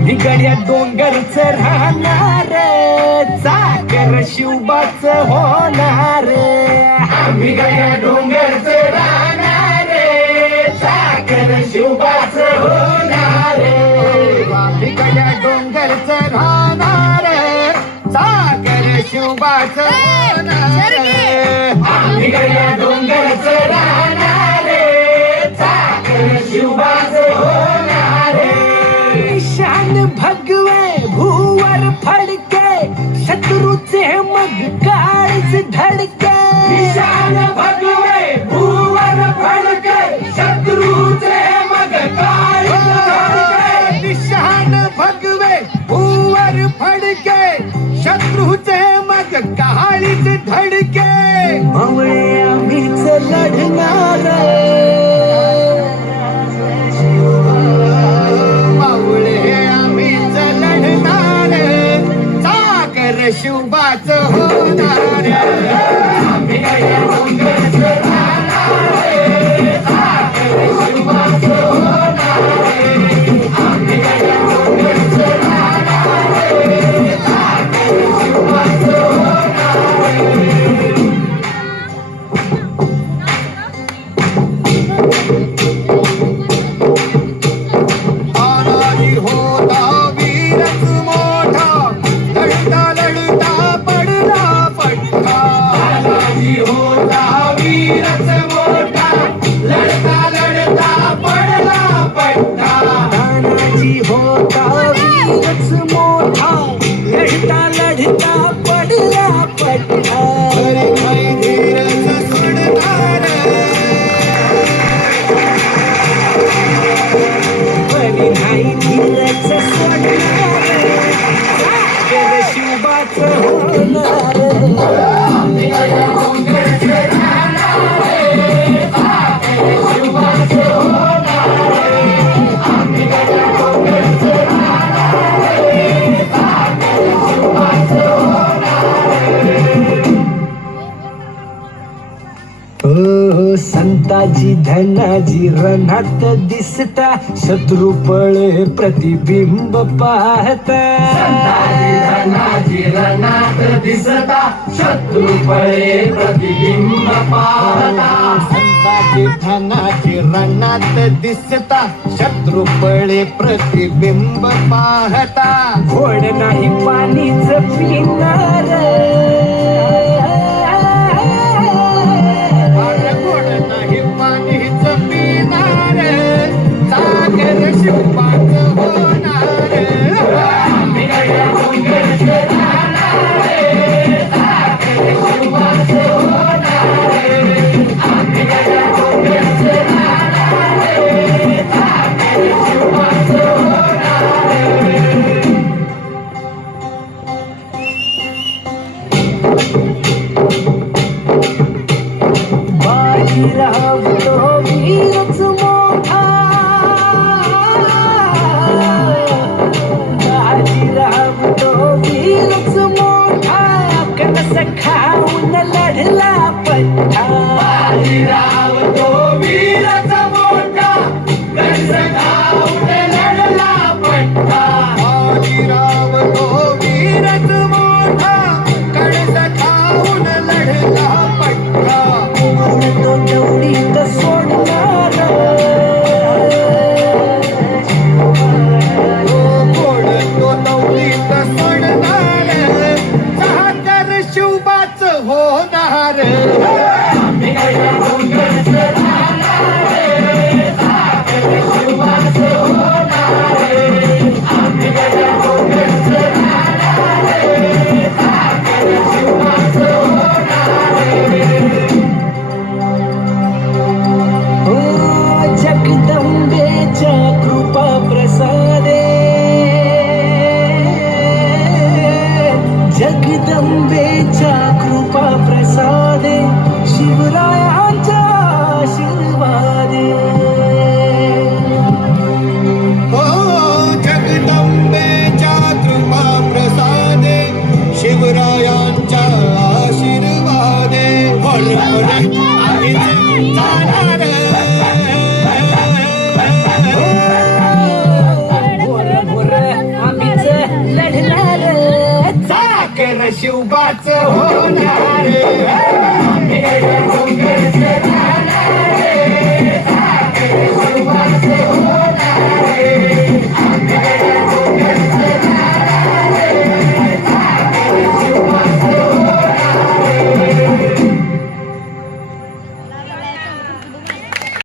बिगड्या डोंगरच राहणार चाकर शिवबाच होणार बिगड्या डोंगरच राहणार चाकर शिवबाच होणार बिगड्या डोंगरच राहणार चाकर शिवबाच होणार बिगड्या डोंगरच राहणार चाकर शिवबाच होणार शान भगवे भूवर फडके शत्रूचे मग काळीच धडके शान भगवे भूवर फडके शत्रूचे मग काळीच धडके शान भगवे भूवर फडके शत्रूचे मग काळीच धडके मवळे आम्हीच लढणार शिवबाच होणार शिवबाच संताजी धनाजी रणात दिसता शत्रू पळे प्रतिबिंब पाहता संताजी धनाजी रणात दिसता शत्रू पळे प्रतिबिंब पाहता संताजी धनाजी रणात दिसता शत्रू पळे प्रतिबिंब पाहता घोड नाही पाणीच पिणार शिवबाच होणार बाजीराव तो वीरच मोठा बाजीराव तो वीरच मोठा कणस खाऊन लढला पट्टा बाजीराव तो वीरच मोठा कणस खाऊन लढला पट्टा बाजीराव तो वीरच मोठा कणस खाऊन लढला पट्टा तो तेवढीच सोडणार शिवबाच होणार भोर आम्हीच लढणार चाकर शिवबाच होणार